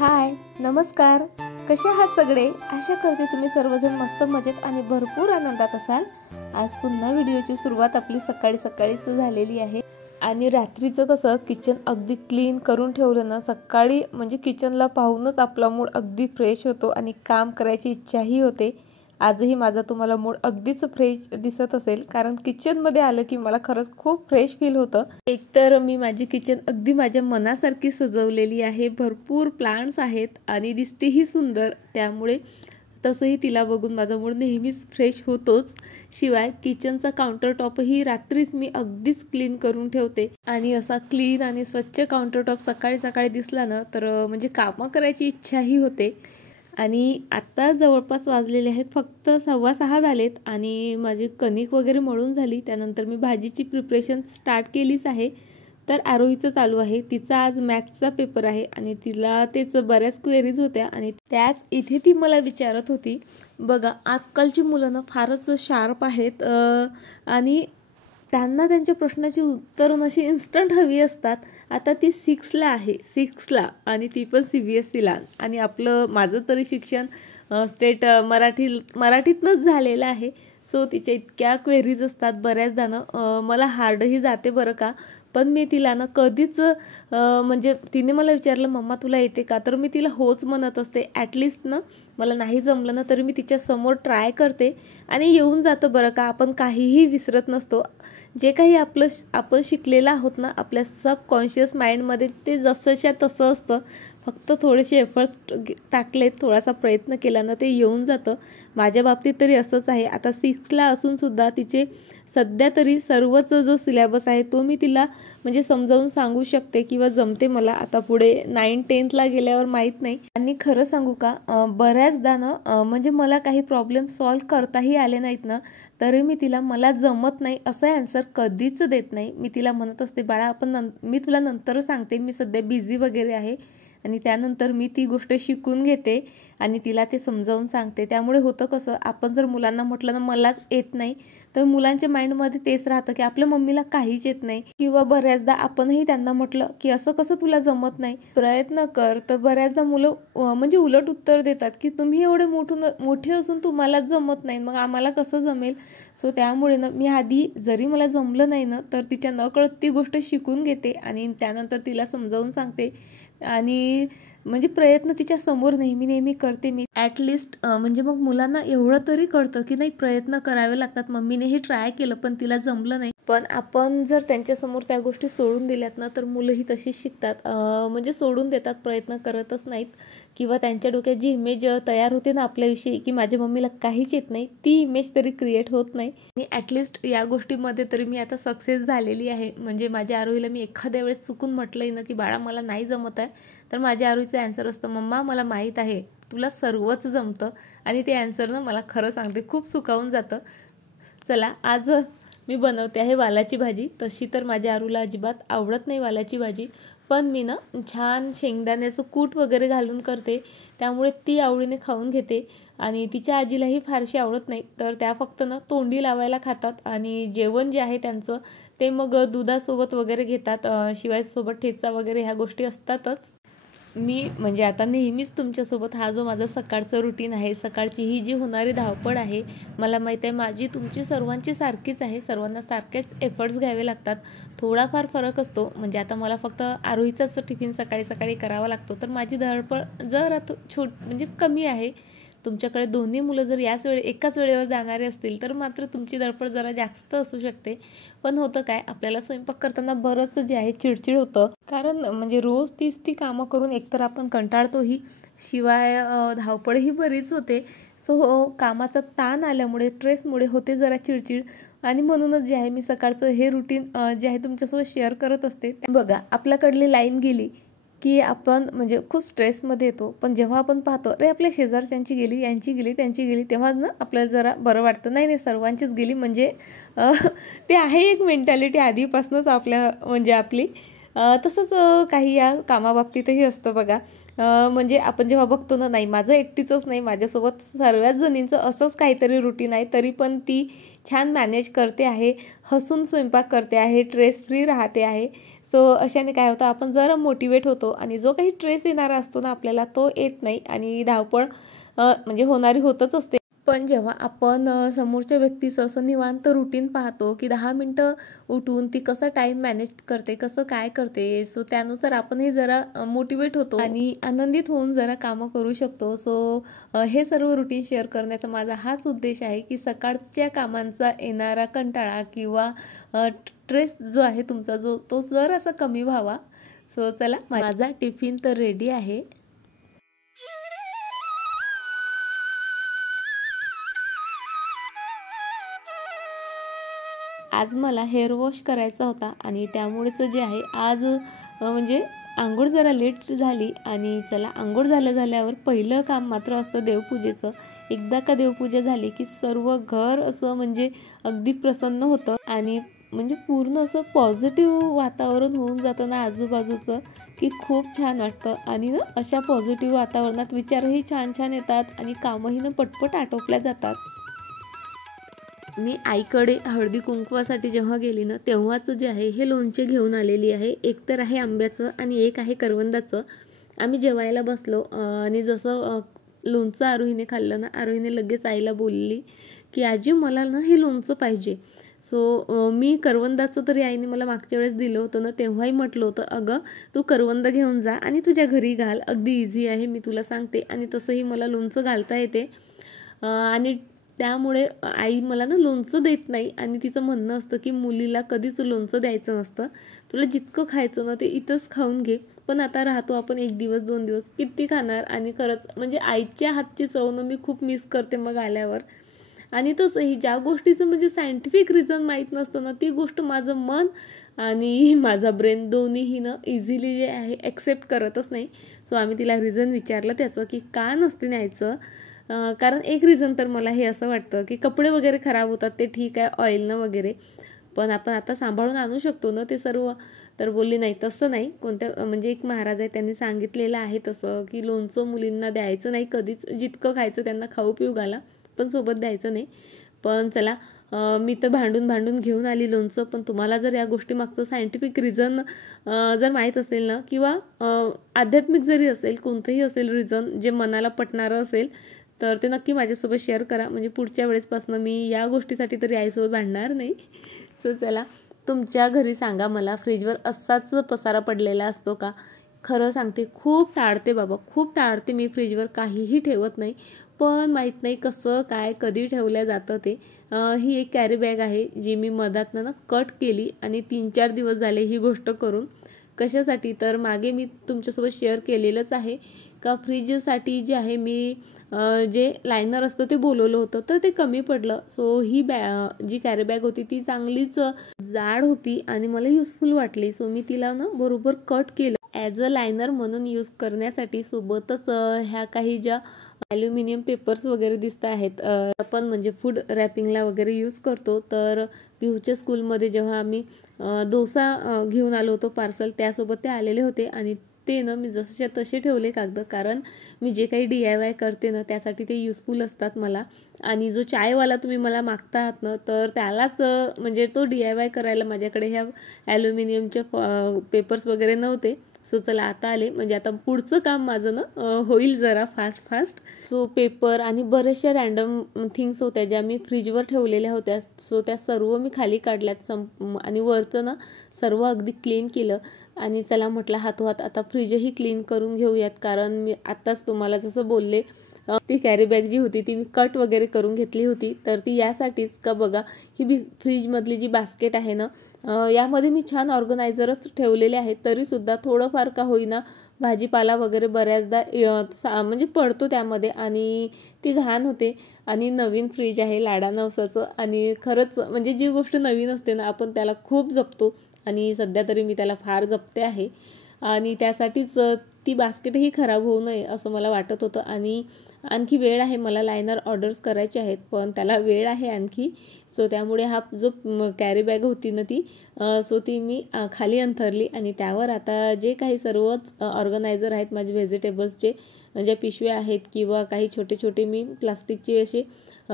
हाय, नमस्कार. कसे आहात सगळे? आशा करते तुम्ही सर्वजण मस्त मजेत आणि भरपूर आनंदात असाल. आज पुन्हा व्हिडिओची सुरुवात आपली सकाळी सकाळीच झालेली आहे आणि रात्रीचं कसं किचन अगदी क्लीन करून ठेवलं ना, सकाळी म्हणजे किचनला पाहूनच आपला मूड अगदी फ्रेश होतो आणि काम करायची इच्छाही होते. आजही माझा तुम्हाला मूड अगदीच फ्रेश दिसत असेल, कारण किचनमध्ये आलं की मला खरंच खूप फ्रेश फील होतं. एकतर मी माझी किचन अगदी माझ्या मनासारखी सजवलेली आहे. भरपूर प्लांट्स आहेत आणि दिसतेही सुंदर, त्यामुळे तसंही तिला बघून माझा मूड नेहमीच फ्रेश होतोच. शिवाय किचनचा काउंटर टॉपही रात्रीच मी अगदीच क्लीन करून ठेवते आणि असा क्लीन आणि स्वच्छ काउंटर टॉप सकाळी सकाळी दिसला ना, तर म्हणजे कामं करायची इच्छाही होते. आणि आत्ता जवळपास वाजलेले आहेत फक्त 6:15 झालेत आणि माझी कणिक वगैरे मळून झाली. त्यानंतर मी भाजीची प्रिपरेशन स्टार्ट केलीच आहे. तर आरोहीचं चालू आहे. तिचा आज मॅथ्सचा पेपर आहे आणि तिला तेच बऱ्याच क्वेरीज होत्या आणि त्याच इथे ती मला विचारत होती. बघा, आजकालची मुलं ना फारच शार्प आहेत आणि त्यांना त्यांच्या प्रश्नाची उत्तरं अशी इन्स्टंट हवी असतात. आता ती 6ला आहे, 6ला, आणि ती पण CBSEला. आणि माझं तरी शिक्षण स्टेट मराठीतनंच झालेलं आहे. सो तिच्या इतक्या क्वेरीज असतात बऱ्याचदा ना, मला हार्डही जाते बरं का. पण मी तिला ना कधीच म्हणजे तिने मला विचारलं, मम्मा तुला येते का? तर मी तिला होच म्हणत असते. ॲटलिस्ट ना मला नाही जमलं ना तरी मी तिच्या समोर ट्राय करते आणि येऊन जातं बरं का. आपण काहीही विसरत नसतो. जे काही आपण शिकलेलं आहोत ना, आपल्या सबकॉन्शियस माइंडमध्ये ते जसंच्या तसं असतं. फक्त थोडेसे एफर्ट्स टाकलेत, थोडासा प्रयत्न केला ना, ते येऊन जातं. माझ्या बाबतीत तरी असंच आहे. आता 6ला असून सुद्धा तिचे सध्या तरी सर्वच जो सिलेबस आहे तो मी तिला म्हणजे समजावून सांगू शकते किंवा जमते मला. आता पुढे 9-10ला गेल्यावर माहीत नाही. आणि खरं सांगू का, बऱ्याचदा ना म्हणजे मला काही प्रॉब्लेम सॉल्व्ह करताही आले नाहीत ना, तरी मी तिला मला जमत नाही असं ॲन्सर कधीच देत नाही. मी तिला म्हणत असते, बाळा मी तुला नंतर सांगते, मी सध्या बिझी वगैरे आहे. आणि त्यानंतर मी ती गोष्ट शिकून घेते आणि तिला ते समजावून सांगते. त्यामुळे होतं कसं, आपण जर मुलांना म्हटलं ना मलाच येत नाही, तर मुलांच्या माइंडमध्ये तेच राहतं की आपल्या मम्मीला काहीच येत नाही. किंवा बऱ्याचदा आपणही त्यांना म्हटलं की असं कसं तुला जमत नाही, प्रयत्न कर, तर बऱ्याचदा मुलं म्हणजे उलट उत्तर देतात की तुम्ही एवढे मोठे असून तुम्हालाच जमत नाही, मग आम्हाला कसं जमेल. सो त्यामुळे ना मी आधी जरी मला जमलं नाही ना, तर तिच्या नकळत ती गोष्ट शिकून घेते आणि त्यानंतर तिला समजावून सांगते. आणि म्हणजे प्रयत्न तिच्या समोर नेहमी करते मी. ॲटलिस्ट म्हणजे मग मुलांना एवढं तरी कळतं की नाही, प्रयत्न करावे लागतात. मम्मीनेही ट्राय केलं पण तिला जमलं नाही. पण आपण जर त्यांच्यासमोर त्या गोष्टी सोडून दिल्यात ना, तर मुलंही तशीच शिकतात. म्हणजे सोडून देतात, प्रयत्न करतच नाहीत. किंवा त्यांच्या डोक्यात जी इमेज तयार होते ना आपल्याविषयी की माझ्या मम्मीला काहीच येत नाही, ती इमेज तरी क्रिएट होत नाही. आणि ॲटलिस्ट या गोष्टीमध्ये तरी मी आता सक्सेस झालेली आहे. म्हणजे माझ्या आरोहीला मी एखाद्या वेळेस चुकून म्हटलंय ना की बाळा मला नाही जमत आहे, तर माझ्या आरोहीचं ॲन्सर असतं, मम्मा मला माहीत आहे तुला सर्वच जमतं. आणि ते ॲन्सर ना मला खरं सांगते खूप सुखावून जातं. चला, आज मी बनवते आहे वालाची भाजी. तशी तर माझ्या आरूला अजिबात आवडत नाही वालाची भाजी, पण मी ना छान शेंगदाण्याचं कूट वगैरे घालून करते, त्यामुळे ती आवडीने खाऊन घेते. आणि तिच्या आजीलाही फारशी आवडत नाही, तर त्या फक्त ना तोंडी लावायला खातात आणि जेवण जे आहे त्यांचं ते मग दुधासोबत वगैरे घेतात. शिवाय सोबत ठेचा वगैरे ह्या गोष्टी असतातच. मी म्हणजे आता नेहमीच तुमच्यासोबत हा जो माझा सकाळचं रुटीन आहे, सकाळची ही जी होणारी धावपळ आहे, मला माहीत आहे माझी तुमची सर्वांची सारखीच आहे. सर्वांना सारखेच एफर्ट्स घ्यावे लागतात. थोडाफार फरक असतो. म्हणजे आता मला फक्त आरोहीचाच टिफिन सकाळी सकाळी करावा लागतो, तर माझी धावपळ जरा म्हणजे कमी आहे. तुमच्याकडे दोन्ही मुलं जर एकाच वेळेवर जाणारे असतील तर मात्र तुमची धडपड जरा जास्त असू शकते. पण होतं काय, आपल्याला स्वयंपाक करताना बरंच जे आहे चिडचिड होतं, कारण म्हणजे रोज ती कामं करून एकतर आपण कंटाळतोही, शिवाय धावपळही बरीच होते. सो कामाचा ताण आल्यामुळे, स्ट्रेसमुळे होते जरा चिडचिड. आणि म्हणूनच जे आहे मी सकाळचं हे रुटीन जे आहे तुमच्यासोबत शेअर करत असते. बघा, आपल्याकडली लाईन गेली की आपण म्हणजे खूप स्ट्रेसमध्ये येतो, पण जेव्हा आपण पाहतो अरे आपल्या शेजारच्यांची गेली, यांची गेली, त्यांची गेली, तेव्हा ना आपल्याला जरा बरं वाटतं. नाही सर्वांचीच गेली म्हणजे ते आहे एक मेंटॅलिटी आधीपासूनच आपल्या म्हणजे आपली. तसंच काही या कामाबाबतीतही असतं बघा. म्हणजे आपण जेव्हा बघतो ना, नाही माझं एकटीचंच नाही, माझ्यासोबत सर्वच जणींचं असंच काहीतरी रुटीन आहे, तरी पण ती छान मॅनेज करते आहे, हसून स्वयंपाक करते आहे, स्ट्रेस फ्री राहते आहे. सो अशाने काय होतं, आपण जरा मोटिवेट होतो आणि जो काही स्ट्रेस येणारा असतो ना आपल्याला तो येत नाही आणि धावपळ म्हणजे होणारी होतच असते. पण जेव्हा आपण समोरच्या व्यक्तीचं असं निवांत रुटीन पाहतो की 10 मिनटं उठून ती कसं टाईम मॅनेज करते, कसं काय करते, सो त्यानुसार आपणही जरा मोटिवेट होतो आणि आनंदित होऊन जरा कामं करू शकतो. सो हे सर्व रुटीन शेअर करण्याचा माझा हाच उद्देश आहे की सकाळच्या कामांचा येणारा कंटाळा किंवा स्ट्रेस जो आहे तुमचा तो जरासा कमी व्हावा. सो चला, माझा टिफिन तर रेडी आहे. आज मला हेअर वॉश करायचा होता आणि त्यामुळेच जे आहे आज म्हणजे आंघोळ जरा लेट झाली. आणि चला, आंघोळ झाल्यावर पहिलं काम मात्र असतं देवपूजेचं. एकदा का देवपूजा झाली की सर्व घर असं म्हणजे अगदी प्रसन्न होतं आणि म्हणजे पूर्ण असं पॉझिटिव्ह वातावरण होऊन जातं ना आजूबाजूचं, की खूप छान वाटतं. आणि ना अशा पॉझिटिव्ह वातावरणात विचारही छान छान येतात आणि कामही ना पटपट आटोपल्या जातात. मी आईकडे हळदी कुंकवासाठी जेव्हा गेली ना तेव्हाच जे आहे हे लोणचे घेऊन आलेली आहे. एक तर आहे आंब्याचं आणि एक आहे करवंदाचं. आम्ही जेवायला बसलो आणि जसं लोणचं आरोहीने खाल्लं ना, आरोहीने लगेच आईला बोलली की आजी मला ना हे लोणचं पाहिजे. सो मी करवंदाचं तरी आईने मला मागच्या वेळेस दिलं होतं ना, तेव्हाही म्हटलं होतं अगं तू करवंद घेऊन जा आणि तुझ्या घरी घाल, अगदी इझी आहे मी तुला सांगते. आणि तसंही मला लोणचं घालता येते आणि त्यामुळे आई मला ना लोणचं देत नाही. आणि तिचं म्हणणं असतं की मुलीला कधीच लोणचं द्यायचं नसतं, तुला जितकं खायचं ना ते इथंच खाऊन घे. पण आता राहतो आपण 1 दिवस 2 दिवस, किती खाणार. आणि खरंच म्हणजे आईच्या हातची चव ना मी खूप मिस करते मग आल्यावर. आणि तसंही ज्या गोष्टीचं म्हणजे सायंटिफिक रिझन माहीत नसतं ना, ती गोष्ट माझं मन आणि माझा ब्रेन दोन्हीही ना इझिली जे आहे ॲक्सेप्ट करतच नाही. सो आम्ही तिला रिझन विचारलं त्याचं की का नसते न्यायचं. कारण एक रिझन तर मला हे असं वाटतं की कपडे वगैरे खराब होतात ते ठीक आहे ऑइलनं वगैरे, पण आपण आता सांभाळून आणू शकतो ना ते सर्व. तर बोलली नाही तसं नाही, कोणत्या म्हणजे एक महाराज आहे त्यांनी सांगितलेलं आहे तसं की लोणचं मुलींना द्यायचं नाही कधीच, जितकं खायचं त्यांना खाऊ पिऊ घाला पण सोबत द्यायचं नाही. पण चला, मी तर भांडून घेऊन आली लोणचं. पण तुम्हाला जर या गोष्टी मागचं सायंटिफिक रिझन जर माहीत असेल ना, किंवा आध्यात्मिक जरी असेल, कोणतंही असेल रिझन जे मनाला पटणारं असेल तर ते नक्की माझ्यासोबत शेअर करा. म्हणजे पुढच्या वेळेसपासून मी या गोष्टीसाठी तरी आईसोबत भांडणार नाही. सो चला, तुमच्या घरी सांगा मला फ्रीजवर असाच पसारा पडलेला असतो का? खरं सांगते खूप टाळते बाबा, खूप टाळते मी फ्रीजवर काहीही ठेवत नाही. पण माहीत नाही कसं काय कधी ठेवल्या जातं ते. ही एक कॅरी बॅग आहे जी मी मधातनं ना कट केली आणि 3-4 दिवस झाले ही गोष्ट करून. कशासाठी तर मागे मी तुमच्यासोबत शेअर केलेलंच आहे का फ्रीजसाठी जे आहे मी जे लायनर असतं ते बोलवलं होतं तर ते कमी पडलं. सो ही जी कॅरी बॅग होती ती चांगलीच जाड होती आणि मला युजफुल वाटली. सो मी तिला ना बरोबर कट केलं ॲज अ लायनर म्हणून यूज करण्यासाठी. सोबतच ह्या काही ज्या ॲल्युमिनियम पेपर्स वगैरे दिसत आहेत आपण म्हणजे फूड रॅपिंगला वगैरे यूज करतो. तर पिहूच्या स्कूलमध्ये जेव्हा आम्ही डोसा घेऊन आलो होतो पार्सल, त्यासोबत ते आलेले होते आणि ते ना मी जसे तसे ठेवले कागद. कारण मी जे काही DIY करते ना त्यासाठी ते युजफुल असतात मला. आणि जो चायवाला तुम्ही मला मागता आहात ना तर त्यालाच म्हणजे तो DIY करायला माझ्याकडे ह्या ॲल्युमिनियमचे पेपर्स वगैरे नव्हते. सो चला आता आले, म्हणजे आता पुढचं काम माझं ना होईल जरा फास्ट. सो पेपर आणि बऱ्याचशा रॅन्डम थिंग्स होत्या ज्या मी फ्रीजवर ठेवलेल्या होत्या. सो त्या सर्व मी खाली काढल्यात आणि वरचं ना सर्व अगदी क्लीन केलं. आणि चला म्हटलं हातोहात आता फ्रीजही क्लीन करून घेऊयात. कारण मी आत्ताच तुम्हाला जसं बोलले ती कॅरी बॅग जी होती ती मी कट वगैरे करून घेतली होती. तर ती यासाठीच का बघा, ही फ्रीजमधली जी बास्केट आहे ना यामध्ये मी छान ऑर्गनायझरच ठेवलेले आहेत. तरीसुद्धा थोडंफार का होईना भाजीपाला वगैरे बऱ्याचदा म्हणजे पडतो त्यामध्ये आणि ती घाण होते. आणि नवीन फ्रीज आहे लाडा नवसाचं आणि खरंच म्हणजे जी गोष्ट नवीन असते ना आपण त्याला खूप जपतो आणि सध्या तरी मी त्याला फार जपते आहे. आणि त्यासाठीच ती बास्केटही खराब होऊ नये असं मला वाटत होतं. आणि आणखी वेळ आहे, मला लायनर ऑर्डर्स करायचे आहेत पण त्याला वेळ आहे आणखी. सो त्यामुळे हा जो कॅरी बॅग होती ना ती सो ती मी खाली अंथरली आणि त्यावर आता जे काही सर्वच ऑर्गनायझर आहेत माझे व्हेजिटेबल्सचे, ज्या पिशव्या आहेत किंवा काही छोटे छोटे मी प्लास्टिकचे असे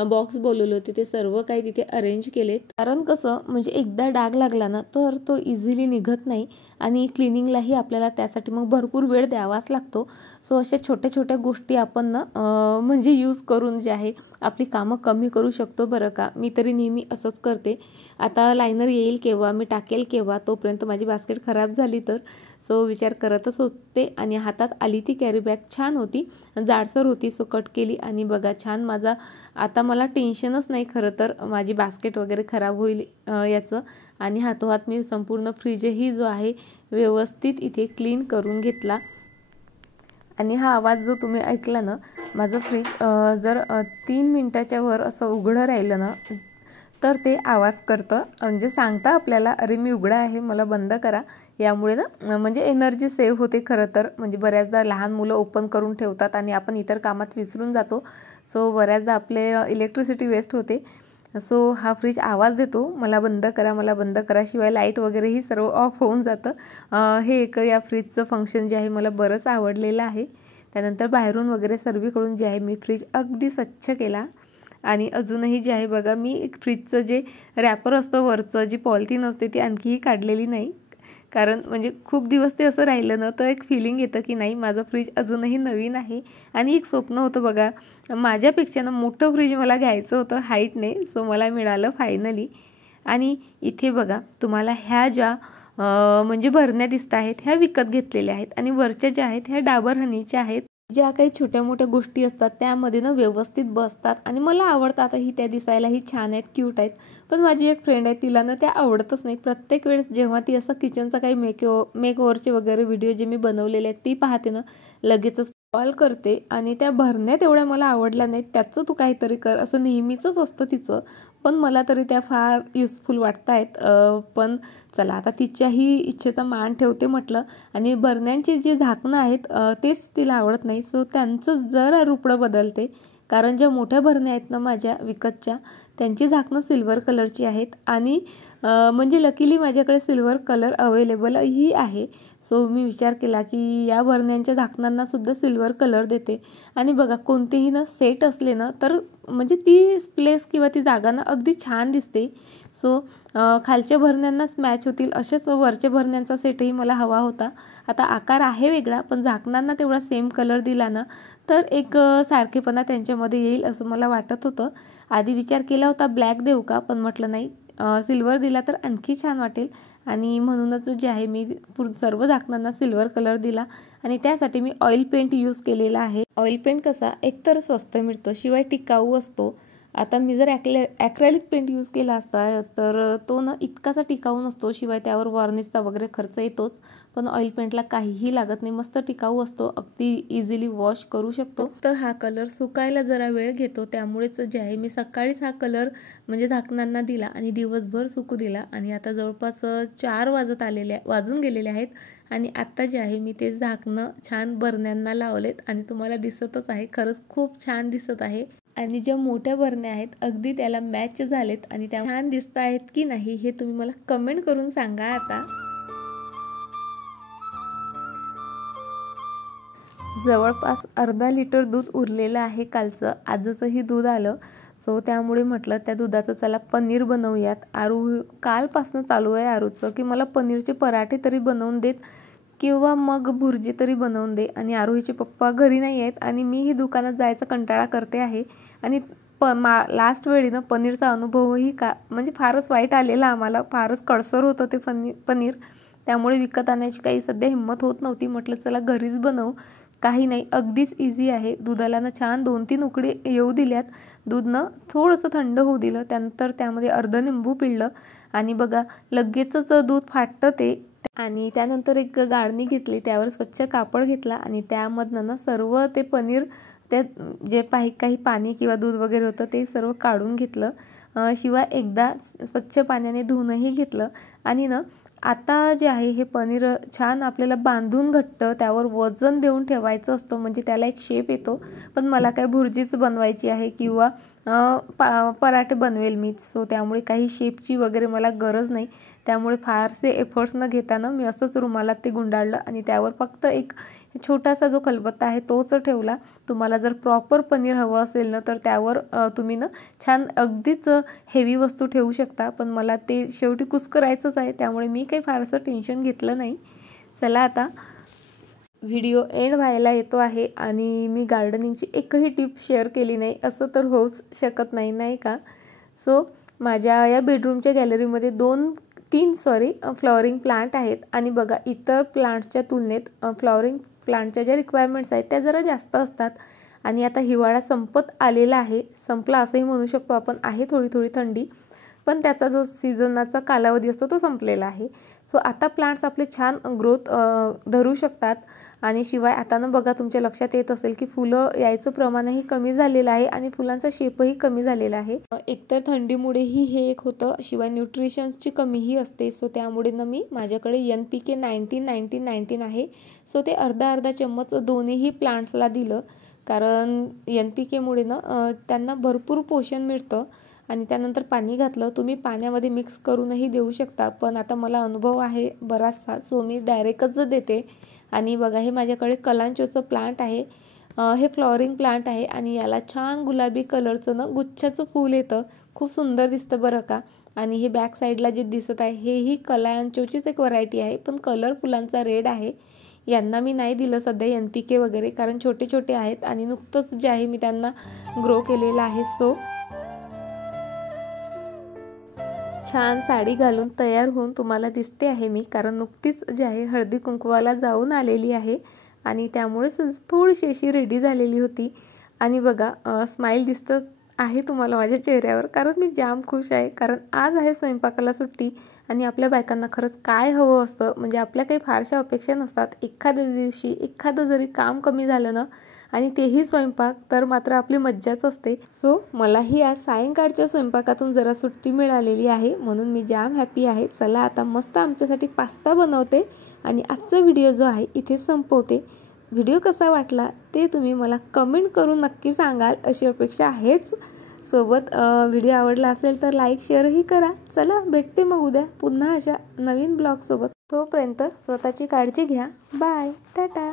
बॉक्स बोलवले होते ते सर्व काही तिथे अरेंज केलेत. कारण कसं म्हणजे एकदा डाग लागला ना तर तो इझिली निघत नाही आणि क्लिनिंगलाही आपल्याला त्यासाठी मग भरपूर वेळ द्यावाच लागतो. सो अशा छोट्या छोट्या गोष्टी आपण ना म्हणजे यूज करून जे आहे आपली कामं कमी करू शकतो बरं का. मी तरी नेहमी असंच करते. आता लायनर येईल केव्हा, मी टाकेल केव्हा, तोपर्यंत माझी बास्केट खराब झाली तर. सो विचार करतच होते आणि हातात आली ती कॅरी बॅग. छान होती, जाडसर होती. सो कट केली आणि बघा छान माझा आता मला टेन्शनच नाही खरं तर माझी बास्केट वगैरे खराब होईल याचं. आणि हातोहात मी संपूर्ण फ्रीजही जो आहे व्यवस्थित इथे क्लीन करून घेतला. आणि हा आवाज जो तुम्ही ऐकला ना, माझं फ्रीज जर 3 मिनिटाच्या वर असं उघडं राहिलं ना तर ते आवाज करतं, म्हणजे सांगता आपल्याला अरे मी उघडा आहे, मला बंद करा. यामुळे ना म्हणजे एनर्जी सेव्ह होते खरं तर. म्हणजे बऱ्याचदा लहान मुलं ओपन करून ठेवतात आणि आपण इतर कामात विसरून जातो. सो बऱ्याचदा आपले इलेक्ट्रिसिटी वेस्ट होते. सो हा फ्रीज आवाज देतो, मला बंद करा, मला बंद करा. शिवाय लाईट वगैरेही सर्व ऑफ होऊन जातं. हे एक या फ्रीजचं फंक्शन जे आहे मला बरंच आवडलेलं आहे. त्यानंतर बाहेरून वगैरे सर्वीकडून जे आहे मी फ्रीज अगदी स्वच्छ केला. आणि अजूनही जे आहे बघा मी फ्रीजचं जे रॅपर असतं वरचं, जी पॉलिथिन असते ती आणखीही काढलेली नाही. कारण म्हणजे खूप दिवस ते असं राहिलं ना तर एक फिलिंग येतं की नाही माझं फ्रीज अजूनही नवीन आहे. आणि एक स्वप्न होतं बघा, माझ्यापेक्षा ना मोठं फ्रीज मला घ्यायचं होतं हाईटने. सो मला मिळालं फायनली. आणि इथे बघा तुम्हाला ह्या ज्या म्हणजे भरण्या दिसत आहेत ह्या विकत घेतलेल्या आहेत आणि वरच्या ज्या आहेत ह्या डाबर हनीच्या आहेत. ज्या काही छोट्या मोठ्या गोष्टी असतात त्यामध्ये ना व्यवस्थित बसतात आणि मला आवडतात. ही त्या दिसायलाही छान आहेत, क्यूट आहेत. पण माझी एक फ्रेंड आहे तिला ना त्या आवडतच नाही. प्रत्येक वेळेस जेव्हा ती असं किचनचा काही मेकओव्हरचे वगैरे व्हिडिओ जे मी बनवलेले आहेत ती पाहते ना लगेचच कॉल करते आणि त्या भरण्यात एवढ्या मला आवडल्या नाहीत, त्याचं तू काहीतरी कर असं नेहमीच असतं तिचं. पण मला तरी त्या फार युजफुल वाटत आहेत. पण चला आता तिच्याही इच्छेचा मान ठेवते म्हटलं. आणि बरण्यांची जी झाकणं आहेत तेच तिला आवडत नाही. सो त्यांचं जरा रुपडं बदलते. कारण ज्या मोठ्या भरण्या आहेत ना माझ्या विकतच्या त्यांची झाकणं सिल्वर कलरची आहेत आणि म्हणजे लकीली माझ्याकडे सिल्वर कलर अवेलेबलही आहे. सो मी विचार केला की या भरण्यांच्या झाकणांना सुद्धा सिल्वर कलर देते. आणि बघा कोणतेही ना सेट असले ना तर म्हणजे ती प्लेस किंवा ती जागा ना अगदी छान दिसते. सो खालच्या भरण्यांनाच मॅच होतील असेच वरच्या भरण्यांचा सेटही मला हवा होता. आता आकार आहे वेगळा पण झाकणांना तेवढा सेम कलर दिला ना तर एक सारखेपणा त्यांच्यामध्ये येईल असं मला वाटत होतं. आधी विचार केला होता ब्लॅक देऊ का, पण म्हटलं नाही सिल्वर दिला तर आणखी छान वाटेल. आणि म्हणूनच जे आहे मी सर्व झाकणांना सिल्वर कलर दिला. आणि त्यासाठी मी ऑइल पेंट यूज केलेला आहे. ऑइल पेंट कसा एकतर स्वस्त मिळतो शिवाय टिकाऊ असतो. आता मी जर ॲक्रेलिक पेंट यूज केला असता तर तो ना इतकासा टिकाऊ नसतो, शिवाय त्यावर वॉर्निशचा वगैरे खर्च येतोच. पण ऑइल पेंटला काहीही लागत नाही, मस्त टिकाऊ असतो, अगदी इझिली वॉश करू शकतो. तर हा कलर सुकायला जरा वेळ घेतो, त्यामुळेच जे आहे मी सकाळीच हा कलर म्हणजे झाकणांना दिला आणि दिवसभर सुकू दिला. आणि आता जवळपास 4 वाजून गेलेले आहेत. आणि आत्ता जे आहे मी ते झाकणं छान बरण्यांना लावलेत आणि तुम्हाला दिसतच आहे, खरंच खूप छान दिसत आहे. आणि ज्या मोठ्या बरण्या आहेत अगदी त्याला मॅच झालेत आणि त्या छान दिसत आहेत की नाही हे तुम्ही मला कमेंट करून सांगा. आता जवळपास अर्धा लिटर दूध उरलेलं आहे कालचं, आजचंही दूध आलं. सो त्यामुळे म्हटलं त्या दुधाचं चला पनीर बनवूयात. आरू कालपासनं चालू आहे आरूचं की मला पनीरचे पराठे तरी बनवून देत किंवा मग भुर्जी तरी बनवून दे. आणि आरोहीचे पप्पा घरी नाही आहेत आणि मीही दुकानात जायचा कंटाळा करते आहे. आणि लास्ट वेळी ना पनीरचा अनुभवही म्हणजे फारच वाईट आलेला आम्हाला, फारच कडसर होतं ते पनीर. त्यामुळे विकत आणायची काही सध्या हिंमत होत नव्हती. म्हटलं चला घरीच बनवू, काही नाही अगदीच इझी आहे. दुधाला ना छान 2-3 उकळी येऊ दिल्यात, दूध ना थोडंसं थंड होऊ दिलं, त्यानंतर त्यामध्ये अर्ध लिंबू पिळलं आणि बघा लगेचच दूध फाटतं ते. आणि त्यानंतर एक गाळणी घेतली, त्यावर स्वच्छ कापड घेतला आणि त्यामधनं ना सर्व ते पनीर त्या जे काही पाणी किंवा दूध वगैरे होतं ते सर्व काढून घेतलं. शिवाय एकदा स्वच्छ पाण्याने धुवूनही घेतलं. आणि ना आता जे आहे हे पनीर छान आपल्याला बांधून घट्ट त्यावर वजन देऊन ठेवायचं असतं, म्हणजे त्याला एक शेप येतो. पण मला काय भुर्जीच बनवायची आहे किंवा पराठे बनवेल मी, सो त्यामुळे काही शेपची वगैरे मला गरज नाही. त्यामुळे फारसे एफर्ट्स न घेताना मी असंच रुमालात ते गुंडाळलं आणि त्यावर फक्त एक छोटासा जो खलबत्ता आहे तोच ठेवला. तुम्हाला जर प्रॉपर पनीर हवं असेल ना तर त्यावर तुम्ही ना छान अगदीच हेवी वस्तू ठेवू शकता, पण मला ते शेवटी कुस्करायचंच आहे त्यामुळे मी काही फारसं टेन्शन घेतलं नाही. चला आता व्हिडिओ एंड व्हायला येतो आहे आणि मी गार्डनिंगची एकही टिप शेअर केली नाही, असं तर होऊच शकत नाही, नाही का. सो माझ्या या बेडरूमच्या गॅलरीमध्ये 3 फ्लॉवरिंग प्लांट आहेत आणि बघा इतर प्लांट्सच्या तुलनेत फ्लॉवरिंग प्लांटच्या ज्या रिक्वायरमेंट्स आहेत त्या जरा जास्त असतात. आणि आता हिवाळा संपत आलेला आहे, संपला असंही म्हणू शकतो आपण, आहे थोडी थोडी थंडी, पण त्याचा जो सीझनाचा कालावधी असतो तो संपलेला आहे. सो आता प्लांट्स आपले छान ग्रोथ धरू शकतात. आणि शिवाय आता ना बघा तुमच्या लक्षात येत असेल की फुलं यायचं प्रमाणही कमी झालेलं आहे आणि फुलांचा शेपही कमी झालेला आहे. एकतर थंडीमुळेही हे एक होतं, शिवाय न्यूट्रिशन्सची कमीही असते. सो त्यामुळे ना मी माझ्याकडे NPK 19-19-19 आहे, सो ते अर्धा चम्मच दोन्हीही प्लांट्सला दिलं, कारण NPKमुळे ना त्यांना भरपूर पोषण मिळतं. आणि त्यानंतर पाणी घातलं, तुम्ही पाण्यामध्ये मिक्स करूनही देऊ शकता, पण आता मला अनुभव आहे बराचसा, सो मी डायरेक्टच देते. आणि बघा हे माझ्याकडे कलांचोचं प्लांट आहे, हे फ्लॉवरिंग प्लांट आहे आणि याला छान गुलाबी कलरचं ना गुच्छाचं फूल येतं, खूप सुंदर दिसतं बरं का. आणि हे बॅक साईडला जे दिसत आहे हेही कलांचोचीच एक व्हरायटी आहे, पण कलर फुलांचा रेड आहे. यांना मी नाही दिलं सध्या NPK वगैरे, कारण छोटे छोटे आहेत आणि नुकतंच जे आहे मी त्यांना ग्रो केलेलं आहे. सो छान साडी घालून तयार होऊन तुम्हाला दिसते आहे मी, कारण नुकतीच जे आहे हळदी कुंकवाला जाऊन आलेली आहे आणि त्यामुळेच थोडीशी अशी रेडी झालेली होती. आणि बघा स्माईल दिसतं आहे तुम्हाला माझ्या चेहऱ्यावर, कारण मी जाम खुश आहे, कारण आज आहे स्वयंपाकाला सुट्टी. आणि आपल्या बायकांना खरंच काय हवं असतं, म्हणजे आपल्या काही फारशा अपेक्षा नसतात. एखाद्या दिवशी एखादं जरी काम कमी झालं ना आणि तेही स्वयंपाक, तर मात्र आपली मज्जाच असते. सो मलाही आज सायंकाळच्या स्वयंपाकातून जरा सुट्टी मिळालेली आहे, म्हणून मी जाम हॅपी आहे. चला आता मस्त आमच्यासाठी पास्ता बनवते आणि आजचा व्हिडिओ जो आहे इथे संपवते. व्हिडिओ कसा वाटला ते तुम्ही मला कमेंट करून नक्की सांगाल अशी अपेक्षा आहेच. सोबत व्हिडिओ आवडला असेल तर लाईक शेअरही करा. चला भेटते मग उद्या पुन्हा अशा नवीन ब्लॉग सोबत. तोपर्यंत स्वतःची काळजी घ्या. बाय, टाटा.